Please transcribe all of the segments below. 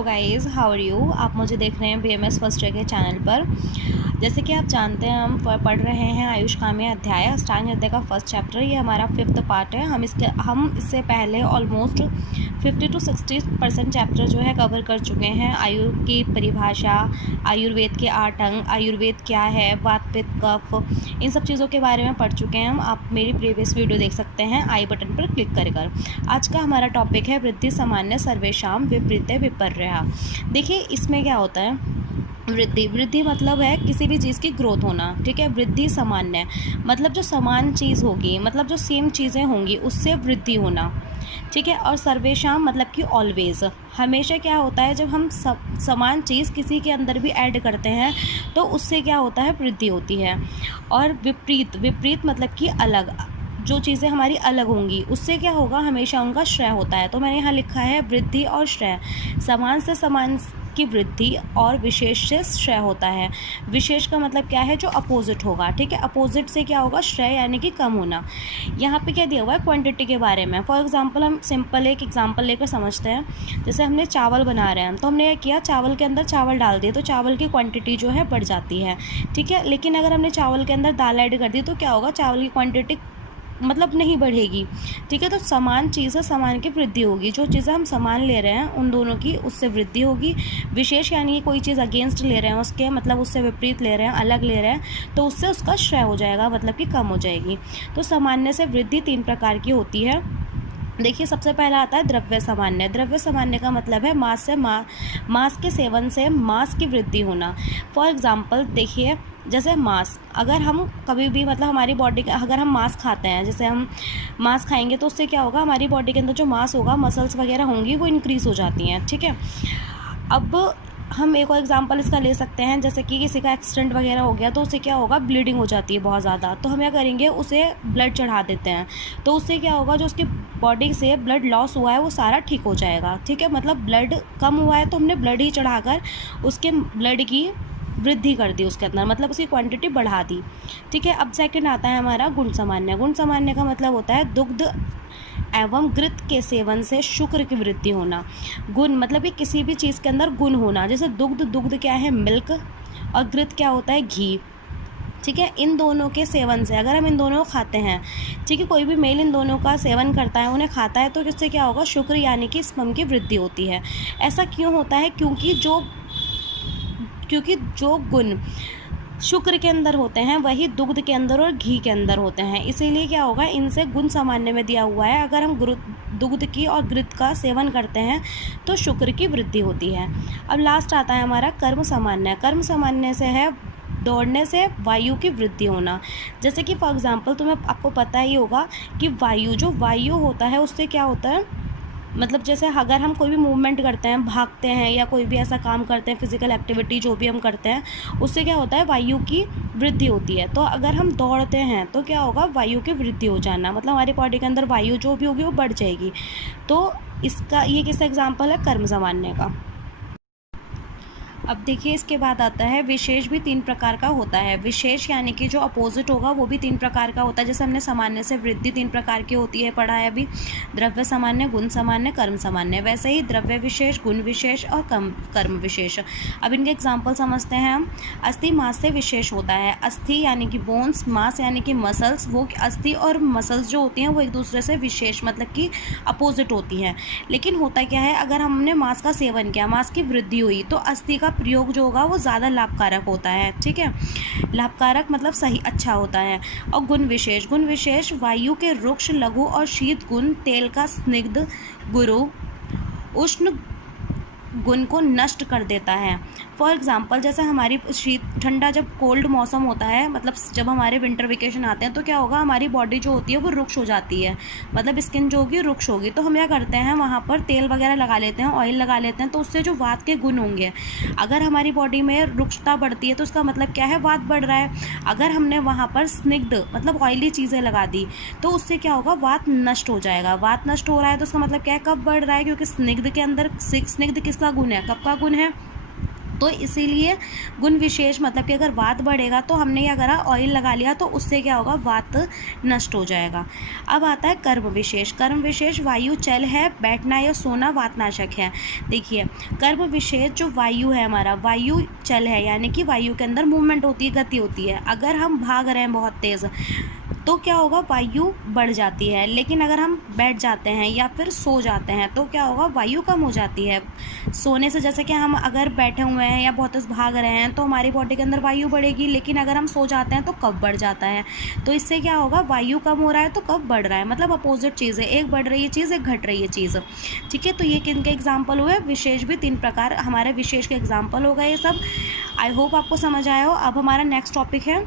Hello guys, how are you. आप मुझे देख रहे हैं BMS फर्स्ट ईयर के चैनल पर। जैसे कि आप जानते हैं, हम पढ़ रहे हैं आयुष काम्य अध्याय अष्टांग हृदय का फर्स्ट चैप्टर। ये हमारा 5th पार्ट है। हम इससे पहले ऑलमोस्ट 50 to 60% चैप्टर जो है कवर कर चुके हैं। आयु की परिभाषा, आयुर्वेद के 8 अंग, आयुर्वेद क्या है, वात पित्त कफ, इन सब चीज़ों के बारे में पढ़ चुके हैं हम। आप मेरी प्रीवियस वीडियो देख सकते हैं आई बटन पर क्लिक कर। आज का हमारा टॉपिक है वृद्धि सामान्य सर्वेशाम विपरीत विपर्या। देखिए, इसमें क्या होता है, वृद्धि मतलब है किसी भी चीज़ की ग्रोथ होना, ठीक है। वृद्धि सामान्य मतलब जो समान चीज़ होगी, मतलब जो सेम चीज़ें होंगी उससे वृद्धि होना, ठीक है। और सर्वेशाम मतलब कि ऑलवेज, हमेशा क्या होता है, जब हम समान चीज़ किसी के अंदर भी ऐड करते हैं तो उससे क्या होता है, वृद्धि होती है। और विपरीत मतलब कि अलग, जो चीज़ें हमारी अलग होंगी उससे क्या होगा, हमेशा उनका श्रेय होता है। तो मैंने यहाँ लिखा है वृद्धि और श्रेय, समान से समान की वृद्धि और विशेष से श्रेय होता है। विशेष का मतलब क्या है, जो अपोजिट होगा, ठीक है। अपोजिट से क्या होगा, श्रेय यानी कि कम होना। यहाँ पे क्या दिया हुआ है, क्वांटिटी के बारे में। फॉर एग्जांपल, हम सिंपल एक एग्जांपल लेकर समझते हैं। जैसे हमने चावल बना रहे हैं, तो हमने क्या किया, चावल के अंदर चावल डाल दिए तो चावल की क्वांटिटी जो है बढ़ जाती है, ठीक है। लेकिन अगर हमने चावल के अंदर दाल ऐड कर दी तो क्या होगा, चावल की क्वांटिटी मतलब नहीं बढ़ेगी, ठीक है। तो समान चीज़ है, समान की वृद्धि होगी। जो चीज़ें हम समान ले रहे हैं उन दोनों की, उससे वृद्धि होगी। विशेष यानी कि कोई चीज़ अगेंस्ट ले रहे हैं उसके, मतलब उससे विपरीत ले रहे हैं, अलग ले रहे हैं, तो उससे उसका श्रेय हो जाएगा, मतलब कि कम हो जाएगी। तो सामान्य से वृद्धि 3 प्रकार की होती है। देखिए, सबसे पहला आता है द्रव्य सामान्य। द्रव्य सामान्य का मतलब है मांस के सेवन से मांस की वृद्धि होना। फॉर एग्जांपल देखिए, जैसे मांस, अगर हम कभी भी मतलब हमारी बॉडी का, अगर हम मांस खाते हैं, जैसे हम मांस खाएंगे तो उससे क्या होगा, हमारी बॉडी के अंदर जो मांस होगा, मसल्स वगैरह होंगी, वो इंक्रीज़ हो जाती हैं, ठीक है। अब हम एक और एग्जांपल इसका ले सकते हैं, जैसे कि किसी का एक्सीडेंट वगैरह हो गया तो उससे क्या होगा, ब्लीडिंग हो जाती है बहुत ज़्यादा। तो हम क्या करेंगे, उसे ब्लड चढ़ा देते हैं। तो उससे क्या होगा, जो उसकी बॉडी से ब्लड लॉस हुआ है वो सारा ठीक हो जाएगा, ठीक है। मतलब ब्लड कम हुआ है तो हमने ब्लड ही चढ़ाकर उसके ब्लड की वृद्धि कर दी उसके अंदर, मतलब उसकी क्वांटिटी बढ़ा दी, ठीक है। अब सेकंड आता है हमारा गुण सामान्य। गुण सामान्य का मतलब होता है दुग्ध एवं घृत के सेवन से शुक्र की वृद्धि होना। गुण मतलब कि किसी भी चीज़ के अंदर गुण होना। जैसे दुग्ध क्या है, मिल्क, और घृत क्या होता है, घी, ठीक है। इन दोनों के सेवन से, अगर हम इन दोनों को खाते हैं, ठीक है, कोई भी मेल इन दोनों का सेवन करता है, उन्हें खाता है, तो इससे क्या होगा, शुक्र यानी कि स्पर्म की वृद्धि होती है। ऐसा क्यों होता है, क्योंकि जो गुण शुक्र के अंदर होते हैं वही दुग्ध के अंदर और घी के अंदर होते हैं। इसीलिए क्या होगा, इनसे गुण सामान्य में दिया हुआ है, अगर हम दुग्ध की और घृत का सेवन करते हैं तो शुक्र की वृद्धि होती है। अब लास्ट आता है हमारा कर्म सामान्य। कर्म सामान्य से है दौड़ने से वायु की वृद्धि होना। जैसे कि फॉर एग्जांपल, आपको पता ही होगा कि जो वायु होता है उससे क्या होता है, मतलब जैसे अगर हम कोई भी मूवमेंट करते हैं, भागते हैं या कोई भी ऐसा काम करते हैं, फिजिकल एक्टिविटी जो भी हम करते हैं, उससे क्या होता है, वायु की वृद्धि होती है। तो अगर हम दौड़ते हैं तो क्या होगा, वायु की वृद्धि हो जाना, मतलब हमारी बॉडी के अंदर वायु जो भी होगी वो बढ़ जाएगी। तो इसका ये किस एग्जाम्पल है, कर्म सामान्य का। अब देखिए, इसके बाद आता है विशेष। भी 3 प्रकार का होता है। विशेष यानी कि जो अपोजिट होगा वो भी 3 प्रकार का होता है। जैसे हमने सामान्य से वृद्धि 3 प्रकार की होती है पढ़ा है अभी, द्रव्य सामान्य, गुण सामान्य, कर्म सामान्य। वैसे ही द्रव्य विशेष, गुण विशेष और कर्म विशेष। अब इनके एग्जाम्पल समझते हैं हम। अस्थि मांस से विशेष होता है। अस्थि यानी कि बोन्स, मांस यानी कि मसल्स, वो अस्थि और मसल्स जो होती हैं वो एक दूसरे से विशेष मतलब कि अपोजिट होती हैं। लेकिन होता क्या है, अगर हमने मांस का सेवन किया, मांस की वृद्धि हुई, तो अस्थि का प्रयोग जो होगा वो ज़्यादा लाभकारक होता है, ठीक है। लाभकारक मतलब सही, अच्छा होता है। और गुण विशेष वायु के रुक्ष, लघु और शीत गुण, तेल का स्निग्ध, गुरु, उष्ण गुण को नष्ट कर देता है। फॉर एग्जांपल, जैसे हमारी ठंडा, जब कोल्ड मौसम होता है, मतलब जब हमारे विंटर वेकेशन आते हैं, तो क्या होगा, हमारी बॉडी जो होती है वो रुक्ष हो जाती है, मतलब स्किन जो होगी रुक्ष होगी। तो हम क्या करते हैं, वहाँ पर तेल वगैरह लगा लेते हैं, ऑयल लगा लेते हैं, तो उससे जो वात के गुण होंगे, अगर हमारी बॉडी में रुक्षता बढ़ती है तो उसका मतलब क्या है, वात बढ़ रहा है। अगर हमने वहाँ पर स्निग्ध मतलब ऑयली चीज़ें लगा दी तो उससे क्या होगा, वात नष्ट हो जाएगा। वात नष्ट हो रहा है तो उसका मतलब क्या है, कब बढ़ रहा है, क्योंकि स्निग्ध के अंदर, स्निग्ध किसका गुण है, कब का गुण है, तो इसीलिए गुण विशेष मतलब कि अगर वात बढ़ेगा तो हमने क्या करा, ऑयल लगा लिया, तो उससे क्या होगा, वात नष्ट हो जाएगा। अब आता है कर्म विशेष। कर्म विशेष वायु चल है, बैठना या सोना वातनाशक है। देखिए कर्म विशेष जो वायु है हमारा, वायु चल है यानी कि वायु के अंदर मूवमेंट होती है, गति होती है। अगर हम भाग रहे हैं बहुत तेज़ तो क्या होगा, वायु बढ़ जाती है। लेकिन अगर हम बैठ जाते हैं या फिर सो जाते हैं तो क्या होगा, वायु कम हो जाती है। सोने से जैसे कि हम अगर बैठे हुए हैं या बहुत तेज़ भाग रहे हैं तो हमारी बॉडी के अंदर वायु बढ़ेगी, लेकिन अगर हम सो जाते हैं तो कफ बढ़ जाता है। तो इससे क्या होगा, वायु कम हो रहा है तो कफ बढ़ रहा है, मतलब अपोजिट चीज़ है, एक बढ़ रही है चीज़, एक घट रही है चीज़। ठीक है, तो ये किन के एग्जाम्पल हुए, विशेष भी 3 प्रकार हमारे विशेष के एग्जाम्पल हो गए ये सब। आई होप आपको समझ आया हो। अब हमारा नेक्स्ट टॉपिक है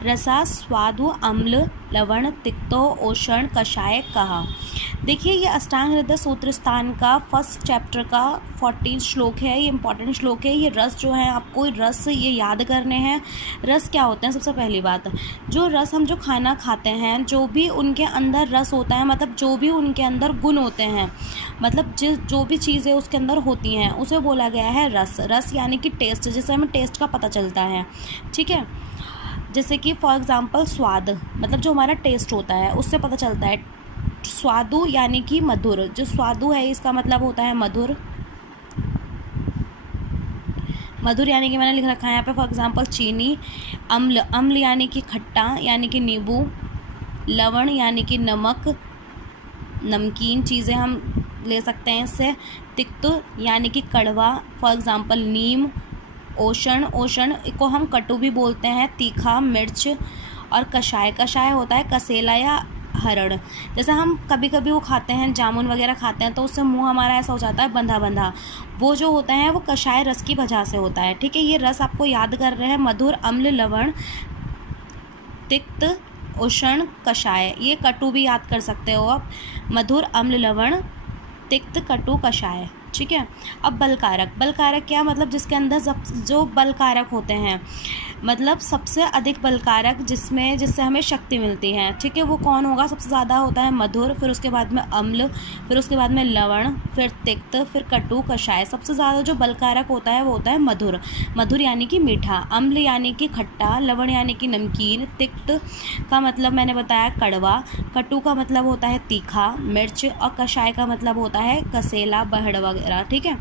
रसा, स्वादु, अम्ल, लवण, तिक्तो, औषण, कषाय, कहा। देखिए ये अष्टांग हृदय सूत्र स्थान का फर्स्ट चैप्टर का 14 श्लोक है। ये इंपॉर्टेंट श्लोक है। ये रस जो है आपको रस ये याद करने हैं। रस क्या होते हैं, सबसे पहली बात, जो रस हम जो खाना खाते हैं, जो भी उनके अंदर रस होता है, मतलब जो भी उनके अंदर गुण होते हैं, मतलब जो भी चीज़ें उसके अंदर होती हैं उसे बोला गया है रस। रस यानी कि टेस्ट, जिससे हमें टेस्ट का पता चलता है। ठीक है, जैसे कि फॉर एग्ज़ाम्पल स्वाद, मतलब जो हमारा टेस्ट होता है उससे पता चलता है। स्वादु यानी कि मधुर, जो स्वादु है इसका मतलब होता है मधुर। मधुर यानी कि मैंने लिख रखा है यहाँ पे फॉर एग्ज़ाम्पल चीनी। अम्ल, अम्ल यानी कि खट्टा यानी कि नींबू। लवण यानी कि नमक, नमकीन चीज़ें हम ले सकते हैं इससे। तिक्त यानी कि कड़वा, फॉर एग्ज़ाम्पल नीम। औषण, औषण को हम कटु भी बोलते हैं, तीखा, मिर्च। और कषाय, कषाय होता है कसेला या हरड़। जैसे हम कभी कभी वो खाते हैं, जामुन वगैरह खाते हैं तो उससे मुंह हमारा ऐसा हो जाता है बंधा बंधा, वो जो होता है वो कषाय रस की वजह से होता है। ठीक है, ये रस आपको याद कर रहे हैं, मधुर, अम्ल, लवण, तिक्त, औषण, कषाय। ये कटु भी याद कर सकते हो आप, मधुर, अम्ल, लवण, तिक्त, कटु, कषाय। ठीक है, अब बलकारक, बलकारक क्या मतलब, जिसके अंदर जो बलकारक होते हैं, मतलब सबसे अधिक बलकारक जिससे हमें शक्ति मिलती है। ठीक है, वो कौन होगा, सबसे ज़्यादा होता है मधुर, फिर उसके बाद में अम्ल, फिर उसके बाद में लवण, फिर तिक्त, फिर कटु, कषाय। सबसे ज़्यादा जो बलकारक होता है वो होता है मधुर। मधुर यानी कि मीठा, अम्ल यानी कि खट्टा, लवण यानी कि नमकीन, तिक्त का मतलब मैंने बताया कड़वा, कटु का मतलब होता है तीखा, मिर्च, और कषाय का मतलब होता है कसेला, बहड़ वगैरह। ठीक है,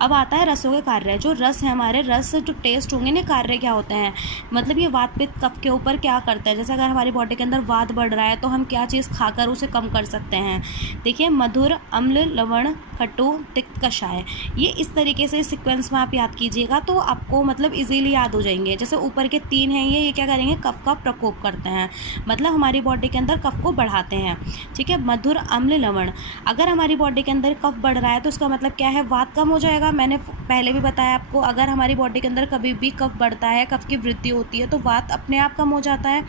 अब आता है रसों के कार्य। जो रस है हमारे, रस जो टेस्ट होंगे ना, कार्य क्या होते हैं, मतलब ये वात पित्त कफ के ऊपर क्या करता है। जैसे अगर हमारी बॉडी के अंदर वात बढ़ रहा है तो हम क्या चीज़ खाकर उसे कम कर सकते हैं। देखिए मधुर, अम्ल, लवण, कटु, तिक्त, कषाय, ये इस तरीके से सीक्वेंस में आप याद कीजिएगा तो आपको मतलब इजीली याद हो जाएंगे। जैसे ऊपर के 3 हैं ये क्या करेंगे, कफ का प्रकोप करते हैं, मतलब हमारी बॉडी के अंदर कफ को बढ़ाते हैं। ठीक है, मधुर, अम्ल, लवण। अगर हमारी बॉडी के अंदर कफ बढ़ रहा है तो उसका मतलब क्या है, वात कम हो जाएगा। मैंने पहले भी बताया आपको, अगर हमारी बॉडी के अंदर कभी भी कफ बढ़ता है, कफ की वृद्धि होती है तो वात अपने आप कम हो जाता है।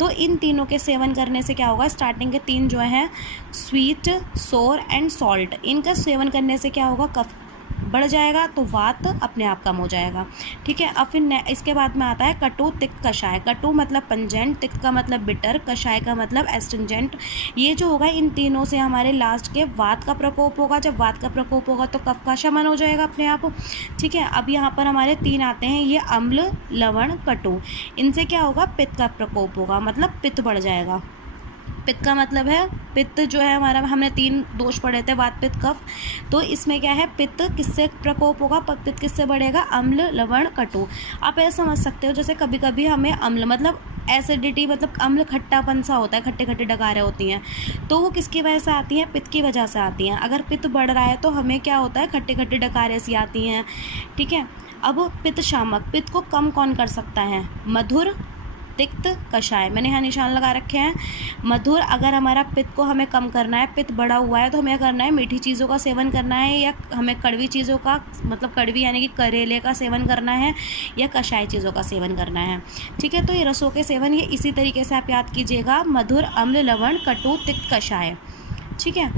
तो इन तीनों के सेवन करने से क्या होगा, स्टार्टिंग के 3 जो हैं स्वीट, सोर एंड सॉल्ट, इनका सेवन करने से क्या होगा, कफ बढ़ जाएगा तो वात अपने आप कम हो जाएगा। ठीक है, अब फिर इसके बाद में आता है कटु, तिक्त, कषाय। कटु मतलब पंजेंट, तिक्त का मतलब बिटर, कषाय का मतलब एस्ट्रिंजेंट। ये जो होगा इन तीनों से हमारे लास्ट के वात का प्रकोप होगा। जब वात का प्रकोप होगा तो कफ का शमन हो जाएगा अपने आप। ठीक है, अब यहाँ पर हमारे 3 आते हैं, ये अम्ल, लवण, कटु। इनसे क्या होगा, पित्त का प्रकोप होगा, मतलब पित्त बढ़ जाएगा। पित्त का मतलब है, पित्त जो है हमारा, हमने 3 दोष पढ़े थे, वात, पित्त, कफ। तो इसमें क्या है, पित्त किससे प्रकोप होगा, पित्त किससे बढ़ेगा, अम्ल, लवण, कटु। आप ऐसा समझ सकते हो जैसे कभी कभी हमें अम्ल मतलब एसिडिटी, मतलब अम्ल खट्टापन सा होता है, खट्टे खट्टे डकारें होती हैं, तो वो किसकी वजह से आती हैं, पित्त की वजह से आती हैं। अगर पित्त बढ़ रहा है तो हमें क्या होता है, खट्टे खट्टे डकारें सी आती हैं। ठीक है, अब पित्त शामक, पित्त को कम कौन कर सकता है, मधुर, तिक्त, कषाय। मैंने यहाँ निशान लगा रखे हैं। मधुर, अगर हमारा पित्त को हमें कम करना है, पित्त बढ़ा हुआ है तो हमें करना है, मीठी चीज़ों का सेवन करना है, या हमें कड़वी चीज़ों का मतलब कड़वी यानी कि करेले का सेवन करना है, या कषाय चीज़ों का सेवन करना है। ठीक है, तो ये रसों के सेवन ये इसी तरीके से आप याद कीजिएगा, मधुर, अम्ल, लवण, कटु, तिक्त, कषाय। ठीक है।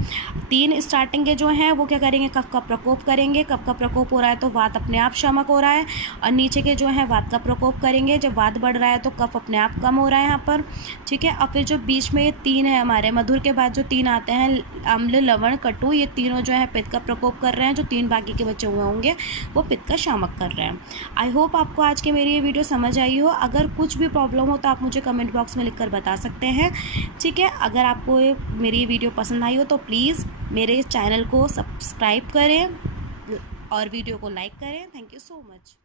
3 स्टार्टिंग के जो हैं वो क्या करेंगे, कफ का प्रकोप करेंगे। कफ का प्रकोप हो रहा है तो वात अपने आप शमक हो रहा है, और नीचे के जो है वात का प्रकोप करेंगे। जब वात बढ़ रहा है तो कफ अपने आप कम हो रहा है यहाँ पर, ठीक है। और फिर जो बीच में ये 3 है हमारे, मधुर के बाद जो 3 आते हैं, अम्ल, लवण, कटु, ये तीनों जो है पित्त का प्रकोप कर रहे हैं। जो 3 बाकी के बचे हुए होंगे वो पित्त का शामक कर रहे हैं। आई होप आपको आज की मेरी ये वीडियो समझ आई हो। अगर कुछ भी प्रॉब्लम हो तो आप मुझे कमेंट बॉक्स में लिखकर बता सकते हैं, ठीक है। अगर आपको मेरी ये वीडियो पसंद आई हो तो प्लीज़ मेरे चैनल को सब्सक्राइब करें और वीडियो को लाइक करें। Thank you so much.